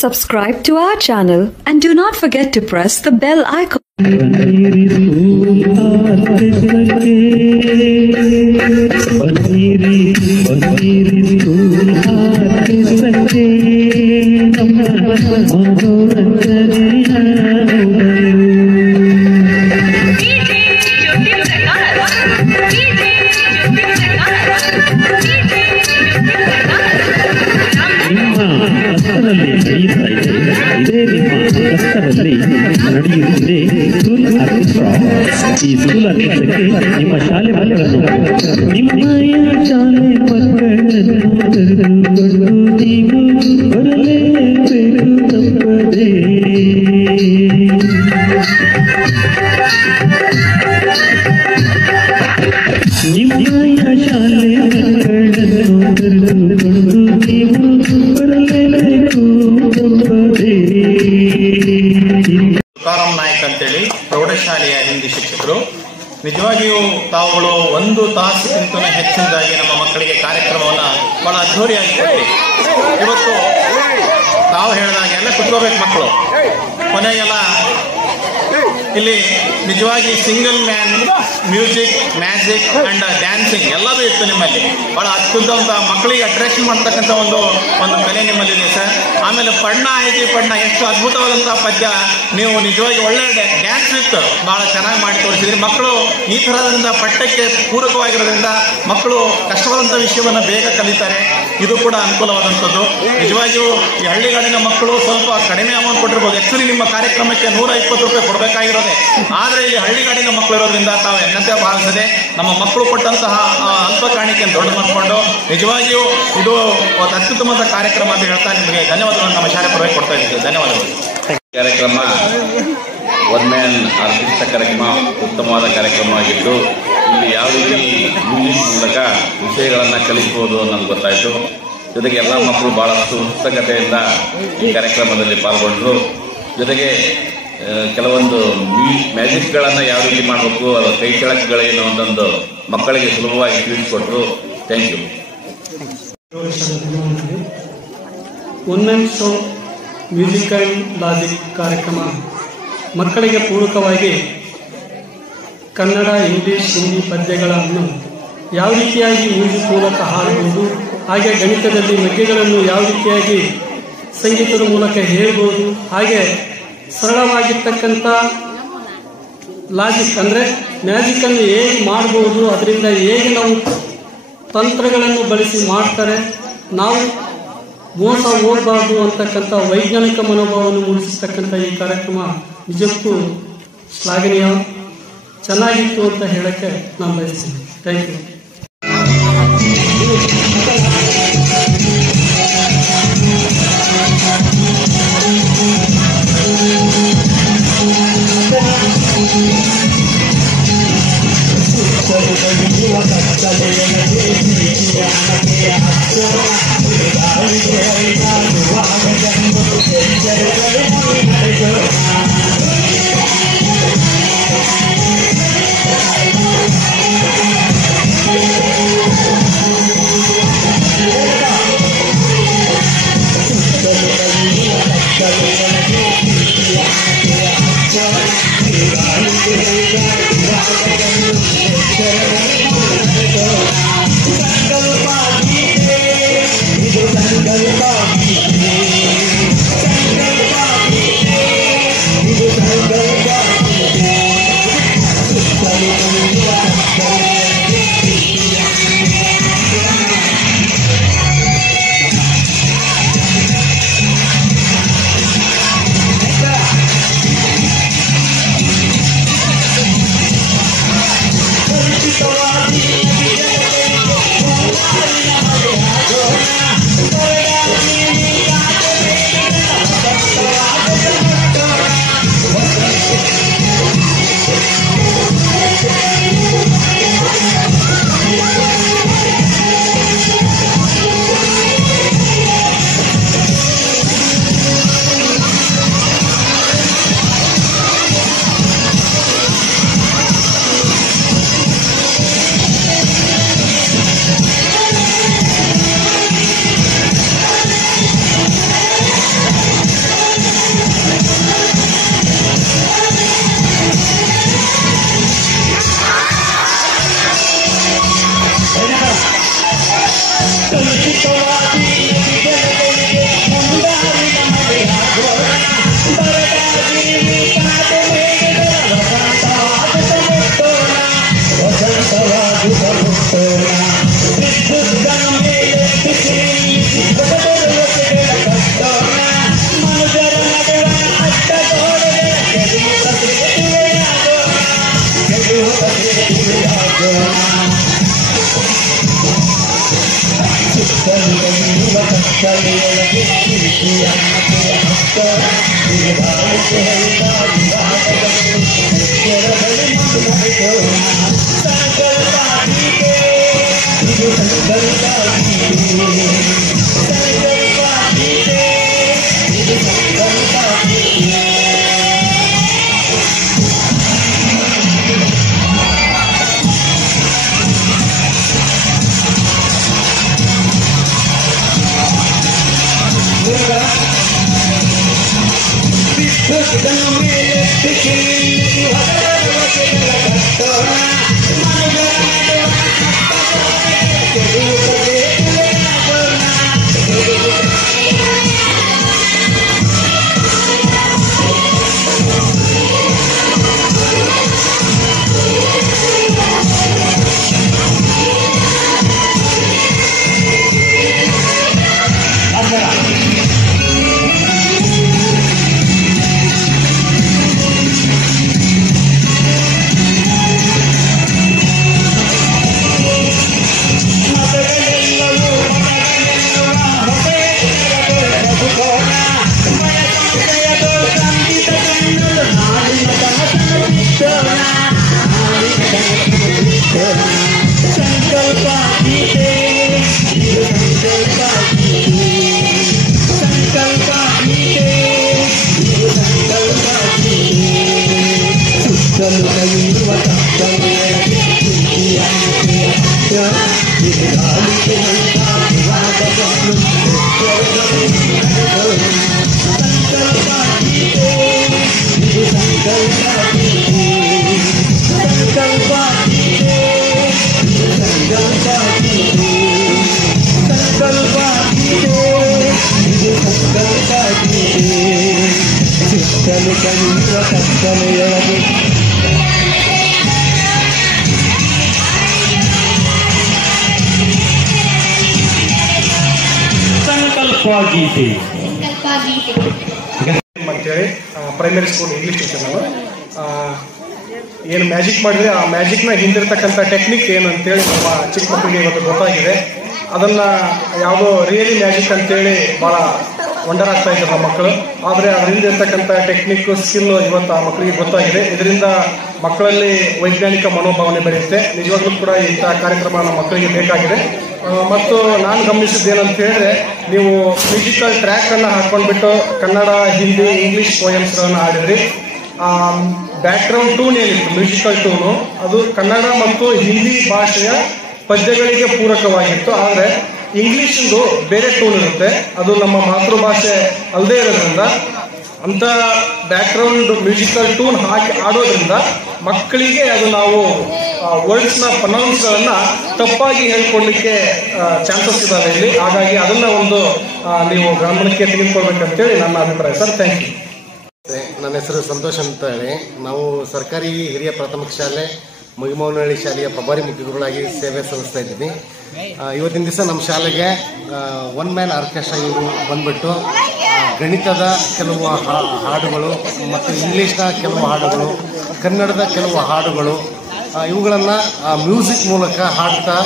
subscribe to our channel and do not forget to press the bell icon. ನಡೆಯುತ್ತಿದೆ school orchestra. ಈ school ಆರ್ಕೆಸ್ಟ್ರಾಕ್ಕೆ ನಿಮ್ಮ ಶಾಲೆ ಮಕ್ಕಳನ್ನು ನಿಮ್ಮಯ ಶಾಲೆ ಮಕ್ಕಳನ್ನು ಕರೆದುಕೊಂಡು ನೀವು ಬರಲೇಬೇಕು ತಪ್ಪದೆ. ನಿಮ್ಮಯ ಶಾಲೆ ಮಕ್ಕಳನ್ನು ಕರೆದುಕೊಂಡು ನೀವು ಬರಲೇಬೇಕು ತಪ್ಪದೆ. ತುಕಾರಾಮ್ ನಾಯ್ಕ್ ಅಂತೇಳಿ ಪ್ರೌಢಶಾಲೆಯ ಹಿಂದಿ ಶಿಕ್ಷಕರು. ನಿಜವಾಗಿಯೂ ತಾವುಗಳು 1 ತಾಸಿಗಿಂತ ಹೆಚ್ಚಿನದಾಗಿ ನಮ್ಮ ಮಕ್ಕಳಿಗೆ ಕಾರ್ಯಕ್ರಮವನ್ನು ಬಹಳ ಅದ್ಧೂರಿಯಾಗಿ ಕೊಟ್ಟು ಇವತ್ತು ತಾವು ಹೇಳಿದಾಗೆಲ್ಲ ಕುತ್ಕೋಬೇಕು ಮಕ್ಕಳು. ಕೊನೆಗೆಲ್ಲ ಇಲ್ಲಿ ನಿಜವಾಗಿ single man music, magic and dancing ಎಲ್ಲದೂ ಇತ್ತು ನಿಮ್ಮಲ್ಲಿ. ಬಹಳ ಅದ್ಭುತವಂತ ಮಕ್ಕಳಿಗೆ ಅಟ್ರಾಕ್ಷನ್ ಮಾಡ್ತಕ್ಕಂಥ ಒಂದು ಕಲೆ ನಿಮ್ಮಲ್ಲಿದೆ ಸರ್. ಆಮೇಲೆ ಪಡ್ಣ ಐತಿ ಪಡ್ಣ ಎಷ್ಟು ಅದ್ಭುತವಾದಂಥ ಪದ್ಯ. ನೀವು ನಿಜವಾಗಿ ಒಳ್ಳೆ ಡ್ಯಾನ್ಸ್ ಇತ್ತು, ಬಹಳ ಚೆನ್ನಾಗಿ ಮಾಡಿ ತೋರಿಸಿದ್ರಿ. ಮಕ್ಕಳು ಈ ಥರದಿಂದ ಪಠ್ಯಕ್ಕೆ ಪೂರಕವಾಗಿರೋದ್ರಿಂದ ಮಕ್ಕಳು ಕಷ್ಟವಾದಂಥ ವಿಷಯವನ್ನು ಬೇಗ ಕಲಿತಾರೆ. ಇದು ಕೂಡ ಅನುಕೂಲವಾದಂಥದ್ದು. ನಿಜವಾಗಿಯೂ ಈ ಹಳ್ಳಿಗಾಡಿನ ಮಕ್ಕಳು ಸ್ವಲ್ಪ ಕಡಿಮೆ ಅಮೌಂಟ್ ಕೊಟ್ಟಿರ್ಬೋದು. ಆ್ಯಕ್ಚುಲಿ ನಿಮ್ಮ ಕಾರ್ಯಕ್ರಮಕ್ಕೆ 120 ರೂಪಾಯಿ ಕೊಡಬೇಕಾಗಿರೋದೆ. ಆದರೆ ಇಲ್ಲಿ ಹಳ್ಳಿಗಾಡಿನ ಮಕ್ಕಳು ಇರೋದ್ರಿಂದ ತಾವು ಎನ್ನತೆ ಭಾವಿಸದೆ ನಮ್ಮ ಮಕ್ಕಳು ಕೊಟ್ಟಂತಹ ಅಲ್ಪ ಕಾಣಿಕೆಯನ್ನು ದೊಡ್ಡ ಮಾಡಿಕೊಂಡು ನಿಜವಾಗಿಯೂ ಇದು ಅತ್ಯುತ್ತಮವಾದ ಕಾರ್ಯಕ್ರಮ ಅಂತ ಹೇಳ್ತಾ ನಿಮಗೆ ಧನ್ಯವಾದಗಳನ್ನು ನಮ್ಮ ಶಾಲೆ ಪರವಾಗಿ ಕೊಡ್ತಾ ಇದ್ದೀವಿ. ಧನ್ಯವಾದಗಳು. ಕಾರ್ಯಕ್ರಮ ಒನ್ ಮ್ಯಾನ್ ಆರ್ಕೆಸ್ಟ್ರಾ ಕಾರ್ಯಕ್ರಮ ಉತ್ತಮವಾದ ಕಾರ್ಯಕ್ರಮವಾಗಿದ್ದು ಇಲ್ಲಿ ಯಾವ ರೀತಿ ಮ್ಯೂಸಿಕ್ ಮೂಲಕ ವಿಷಯಗಳನ್ನು ಕಲಿಸ್ಬೋದು ಅನ್ನೋದು ಗೊತ್ತಾಯಿತು. ಜೊತೆಗೆ ಎಲ್ಲ ಮಕ್ಕಳು ಭಾಳಷ್ಟು ಉತ್ಸುಕತೆಯಿಂದ ಈ ಕಾರ್ಯಕ್ರಮದಲ್ಲಿ ಪಾಲ್ಗೊಂಡರು. ಜೊತೆಗೆ ಕೆಲವೊಂದು ಮ್ಯಾಜಿಕ್ಗಳನ್ನು ಯಾವ ರೀತಿ ಮಾಡಬೇಕು, ಅದು ಕೈ ಕೆಳಕುಗಳೇನು ಅಂತಂದು ಮಕ್ಕಳಿಗೆ ಸುಲಭವಾಗಿ ತಿಳಿಸಿಕೊಟ್ರು. Thank you. One man show music and logic ಕಾರ್ಯಕ್ರಮ ಮಕ್ಕಳಿಗೆ ಪೂರಕವಾಗಿ ಕನ್ನಡ, ಇಂಗ್ಲೀಷ್, ಹಿಂದಿ ಪದ್ಯಗಳನ್ನು ಯಾವ ರೀತಿಯಾಗಿ ಮ್ಯೂಸಿಕ್ ಮೂಲಕ ಹಾಡಬಹುದು, ಹಾಗೆ ಗಣಿತದಲ್ಲಿ ಮಗ್ಗೆಗಳನ್ನು ಯಾವ ರೀತಿಯಾಗಿ ಸಂಗೀತದ ಮೂಲಕ ಹೇಳ್ಬೋದು, ಹಾಗೆ ಸರಳವಾಗಿರ್ತಕ್ಕಂಥ ಲಾಜಿಕ್ ಅಂದರೆ ಮ್ಯಾಜಿಕನ್ನು ಹೇಗೆ ಮಾಡ್ಬೋದು, ಅದರಿಂದ ಹೇಗೆ ನಾವು ತಂತ್ರಗಳನ್ನು ಬಳಸಿ ಮಾಡ್ತಾರೆ, ನಾವು ಮೋಸ ಹೋಗಬಾರ್ದು ಅಂತಕ್ಕಂಥ ವೈಜ್ಞಾನಿಕ ಮನೋಭಾವವನ್ನು ಮೂಡಿಸತಕ್ಕಂಥ ಈ ಕಾರ್ಯಕ್ರಮ ನಿಜಕ್ಕೂ ಶ್ಲಾಘನೀಯ, ಚೆನ್ನಾಗಿತ್ತು ಅಂತ ಹೇಳಕ್ಕೆ ನಾನು ಬಯಸ್ತೀನಿ. Thank you. ಅಂತೇಳಿ ಪ್ರೈಮರಿ ಸ್ಕೂಲ್ ಇಂಗ್ಲೀಷ್ ಟೀಚರ್ ನಾನು. ಏನು ಮ್ಯಾಜಿಕ್ ಮಾಡಿದ್ರೆ ಆ ಮ್ಯಾಜಿಕ್ನ ಹಿಂದಿರ್ತಕ್ಕಂಥ ಟೆಕ್ನಿಕ್ ಏನು ಅಂತೇಳಿ ನಮ್ಮ ಚಿಕ್ಕ ಮಕ್ಕಳಿಗೆ ಇವತ್ತು ಗೊತ್ತಾಗಿದೆ. ಅದನ್ನು ಯಾವುದೋ ರಿಯಲಿ ಮ್ಯಾಜಿಕ್ ಅಂತೇಳಿ ಭಾಳ ವಂಡರ್ ಆಗ್ತಾ ಇದ್ದಾರೆ ನಮ್ಮ ಮಕ್ಕಳು. ಆದರೆ ಅದರಿಂದ ಇರ್ತಕ್ಕಂಥ ಟೆಕ್ನಿಕ್ ಸ್ಕಿಲ್ ಇವತ್ತು ಆ ಮಕ್ಕಳಿಗೆ ಗೊತ್ತಾಗಿದೆ. ಇದರಿಂದ ಮಕ್ಕಳಲ್ಲಿ ವೈಜ್ಞಾನಿಕ ಮನೋಭಾವನೆ ಬೆಳೆಯುತ್ತೆ. ನಿಜವಾಗ್ಲೂ ಕೂಡ ಇಂಥ ಕಾರ್ಯಕ್ರಮ ನಮ್ಮ ಮಕ್ಕಳಿಗೆ ಬೇಕಾಗಿದೆ. ಮತ್ತು ನಾನು ಗಮನಿಸಿದ್ದೇನಂತ ಹೇಳಿದ್ರೆ, ನೀವು ಮ್ಯೂಸಿಕಲ್ ಟ್ರ್ಯಾಕನ್ನು ಹಾಕ್ಕೊಂಡ್ಬಿಟ್ಟು ಕನ್ನಡ, ಹಿಂದಿ, ಇಂಗ್ಲೀಷ್ ಪೋಯಮ್ಸ್ಗಳನ್ನು ಆಡಿದ್ರಿ. ಬ್ಯಾಕ್ಗ್ರೌಂಡ್ ಟೂನ್ ಏನಿತ್ತು, ಮ್ಯೂಸಿಕಲ್ ಟೂನು, ಅದು ಕನ್ನಡ ಮತ್ತು ಹಿಂದಿ ಭಾಷೆಯ ಪದ್ಯಗಳಿಗೆ ಪೂರಕವಾಗಿತ್ತು. ಆದರೆ ಇಂಗ್ಲೀಷಿಂದು ಬೇರೆ ಟೂನ್ ಇರುತ್ತೆ, ಅದು ನಮ್ಮ ಮಾತೃಭಾಷೆ ಅಲ್ಲದೆ ಇರೋದ್ರಿಂದ ಅಂಥ ಬ್ಯಾಕ್ಗ್ರೌಂಡ್ ಮ್ಯೂಸಿಕಲ್ ಟೂನ್ ಹಾಕಿ ಆಡೋದ್ರಿಂದ ಮಕ್ಕಳಿಗೆ ಅದು ನಾವು ವರ್ಡ್ಸ್ನ ಪ್ರೊನೌನ್ಸ್ಗಳನ್ನು ತಪ್ಪಾಗಿ ಹೇಳ್ಕೊಡ್ಲಿಕ್ಕೆ ಚಾನ್ಸಸ್ ಇದ್ದಾವೆ ಇಲ್ಲಿ. ಹಾಗಾಗಿ ಅದನ್ನು ಒಂದು ನೀವು ಗಮನಕ್ಕೆ ತೆಗೆದುಕೊಳ್ಬೇಕಂತೇಳಿ ನನ್ನ ಅಭಿಪ್ರಾಯ. Sir, thank you. ನನ್ನ ಹೆಸರು ಸಂತೋಷ್ ಅಂತ ಹೇಳಿ. ನಾವು ಸರ್ಕಾರಿ ಹಿರಿಯ ಪ್ರಾಥಮಿಕ ಶಾಲೆ ಮುಗಿಮೌನಹಳ್ಳಿ ಶಾಲೆಯ ಪ್ರಭಾರಿ ಮುಖ್ಯಗುರುಗಳಾಗಿ ಸೇವೆ ಸಲ್ಲಿಸ್ತಾ ಇದ್ದೀನಿ. ಇವತ್ತಿನ ದಿವಸ ನಮ್ಮ ಶಾಲೆಗೆ ಒನ್ ಮ್ಯಾನ್ ಆರ್ಕೆಸ್ಟ್ರಾ ಇವರು ಬಂದ್ಬಿಟ್ಟು ಗಣಿತದ ಕೆಲವು ಹಾಡುಗಳು ಮತ್ತು ಇಂಗ್ಲೀಷ್ನ ಕೆಲವು ಹಾಡುಗಳು, ಕನ್ನಡದ ಕೆಲವು ಹಾಡುಗಳು, ಇವುಗಳನ್ನು ಮ್ಯೂಸಿಕ್ ಮೂಲಕ ಹಾಡ್ತಾ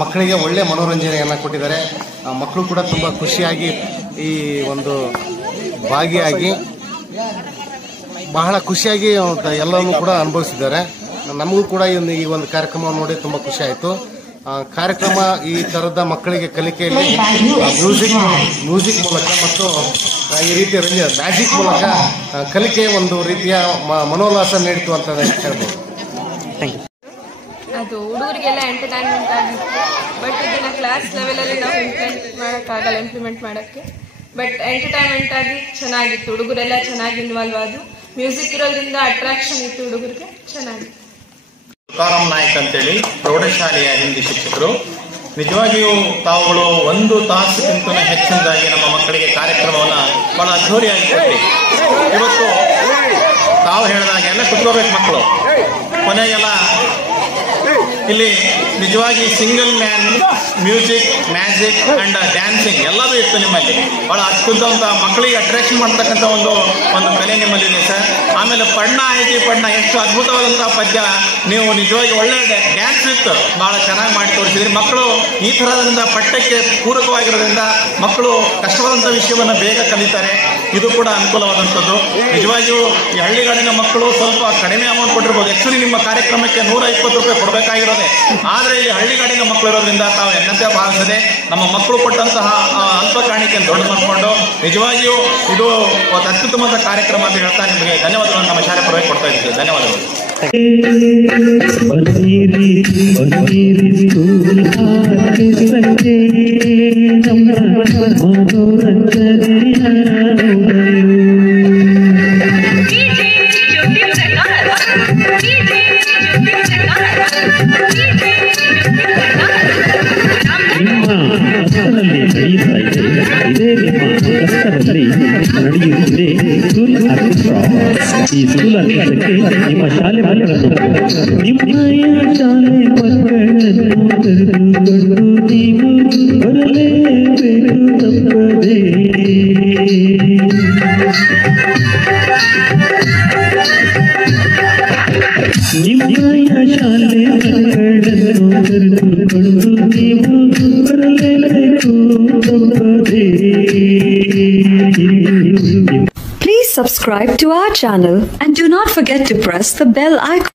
ಮಕ್ಕಳಿಗೆ ಒಳ್ಳೆಯ ಮನೋರಂಜನೆಯನ್ನು ಕೊಟ್ಟಿದ್ದಾರೆ. ಮಕ್ಕಳು ಕೂಡ ತುಂಬ ಖುಷಿಯಾಗಿ ಈ ಒಂದು ಭಾಗಿಯಾಗಿ ಬಹಳ ಖುಷಿಯಾಗಿ ಎಲ್ಲವನ್ನೂ ಕೂಡ ಅನುಭವಿಸಿದ್ದಾರೆ. ನಮಗೂ ಕೂಡ ಈ ಒಂದು ಕಾರ್ಯಕ್ರಮವನ್ನು ನೋಡಿ ತುಂಬ ಖುಷಿ ಆಯಿತು. ಕಾರ್ಯಕ್ರಮ ಈ ಥರದ ಮಕ್ಕಳಿಗೆ ಕಲಿಕೆಯಲ್ಲಿ ಮ್ಯೂಸಿಕ್ ಮೂಲಕ ಮತ್ತು ಈ ರೀತಿಯ ಮ್ಯಾಜಿಕ್ ಮೂಲಕ ಕಲಿಕೆ ಒಂದು ರೀತಿಯ ಮನೋಲ್ಲಾಸ ನೀಡಿತು ಅಂತ ಹೇಳ್ಬೋದು. ಅದು ಹುಡುಗರಿಗೆಲ್ಲ ಎಂಟರ್ಟೈನ್ಮೆಂಟ್ ಆಗಿತ್ತು. ಬಟ್ ಇದನ್ನು ಕ್ಲಾಸ್ ಲೆವೆಲಲ್ಲಿ ನಾವು ಇಂಪ್ಲಿಮೆಂಟ್ ಮಾಡೋಕ್ಕೆ ಬಟ್ ಎಂಟರ್ಟೈನ್ಮೆಂಟ್ ಆಗಿ ಚೆನ್ನಾಗಿತ್ತು. ಹುಡುಗರೆಲ್ಲ ಚೆನ್ನಾಗಿ ಇನ್ವಾಲ್ವ್ ಆದು. ಮ್ಯೂಸಿಕ್ ಇರೋದ್ರಿಂದ ಅಟ್ರಾಕ್ಷನ್ ಇತ್ತು ಹುಡುಗರಿಗೆ, ಚೆನ್ನಾಗಿತ್ತು. ತುಕಾರಾಮ್ ನಾಯ್ಕ್ ಅಂತೇಳಿ ಪ್ರೌಢಶಾಲೆಯ ಹಿಂದಿ ಶಿಕ್ಷಕರು. ನಿಜವಾಗಿಯೂ ತಾವುಗಳು 1 ತಾಸಿಗಿಂತ ಹೆಚ್ಚಿನದಾಗಿ ನಮ್ಮ ಮಕ್ಕಳಿಗೆ ಕಾರ್ಯಕ್ರಮವನ್ನು ಬಹಳ ಅದ್ಧೂರಿಯಾಗಿ ಕೊಟ್ಟಿ. ಇವತ್ತು ತಾವು ಹೇಳಿದಾಗೆಲ್ಲ ಕುತ್ಕೋಬೇಕು ಮಕ್ಕಳು, ಕೊನೆಗೆಲ್ಲ ಇಲ್ಲಿ ನಿಜವಾಗಿ single man music, magic and dancing ಎಲ್ಲದೂ ಇತ್ತು ನಿಮ್ಮಲ್ಲಿ. ಬಹಳ ಅದ್ಭುತವಂತ ಮಕ್ಕಳಿಗೆ ಅಟ್ರಾಕ್ಷನ್ ಮಾಡ್ತಕ್ಕಂಥ ಒಂದು ಕಲೆ ನಿಮ್ಮಲ್ಲಿದೆ ಸರ್. ಆಮೇಲೆ ಪಡ್ಣ ಐತಿ ಪಡ್ಣ, ಎಷ್ಟು ಅದ್ಭುತವಾದಂಥ ಪದ್ಯ. ನೀವು ನಿಜವಾಗಿ ಒಳ್ಳೆ ಡ್ಯಾನ್ಸ್ ಇತ್ತು, ಬಹಳ ಚೆನ್ನಾಗಿ ಮಾಡಿ ತೋರಿಸಿದ್ರಿ. ಮಕ್ಕಳು ಈ ಥರದಿಂದ ಪಠ್ಯಕ್ಕೆ ಪೂರಕವಾಗಿರೋದ್ರಿಂದ ಮಕ್ಕಳು ಕಷ್ಟವಾದಂಥ ವಿಷಯವನ್ನು ಬೇಗ ಕಲಿತಾರೆ. ಇದು ಕೂಡ ಅನುಕೂಲವಾದಂಥದ್ದು. ನಿಜವಾಗಿಯೂ ಈ ಹಳ್ಳಿಗಾಡಿನ ಮಕ್ಕಳು ಸ್ವಲ್ಪ ಕಡಿಮೆ ಅಮೌಂಟ್ ಕೊಟ್ಟಿರ್ಬೋದು. ಆ್ಯಕ್ಚುಲಿ ನಿಮ್ಮ ಕಾರ್ಯಕ್ರಮಕ್ಕೆ 120 ರೂಪಾಯಿ ಕೊಡಬೇಕಾಗಿರೋದೆ. ಆದರೆ ಈ ಹಳ್ಳಿಗಾಡಿನ ಮಕ್ಕಳು ಇರೋದ್ರಿಂದ ತಾವು ಎನ್ನತೆ ಭಾವಿಸದೆ ನಮ್ಮ ಮಕ್ಕಳು ಕೊಟ್ಟಂತಹ ಅಲ್ಪ ಕಾಣಿಕೆಯನ್ನು ದೊಡ್ಡ ಮಾಡಿಕೊಂಡು ನಿಜವಾಗಿಯೂ ಇದು ಒಂದು ಅತ್ಯುತ್ತಮವಾದ ಕಾರ್ಯಕ್ರಮ ಅಂತ ಹೇಳ್ತಾ ನಿಮಗೆ ಧನ್ಯವಾದಗಳನ್ನು ನಮ್ಮ ಶಾಲೆ ಪರವಾಗಿ ಕೊಡ್ತಾ ಇದ್ದೀವಿ. ಧನ್ಯವಾದಗಳು. ಇದೇ ನಿಮ್ಮ ಕಷ್ಟದಲ್ಲಿ ನಡೆಯುತ್ತಿದೆ ಸ್ಕೂಲ್ ಆರ್ಕೆಸ್ಟ್ರಾ. ಈ ಸ್ಕೂಲ್ ಆರ್ಕೆಸ್ಟ್ರಾಕ್ಕೆ ನಿಮ್ಮ ಶಾಲೆ ಮಕ್ಕಳನ್ನು ನಿಮ್ಮಯ ಶಾಲೆ ಮಕ್ಕಳನ್ನು ಕರೆದುಕೊಂಡು ನೀವು ಬರಲೇಬೇಕು ತಪ್ಪದೆ. ನಿಮ್ಮಯ ಶಾಲೆ ಮಕ್ಕಳನ್ನು ಕರೆದುಕೊಂಡು ನೀವು ಬರಲೇಬೇಕು ತಪ್ಪದೆ. Please subscribe to our channel and do not forget to press the bell icon.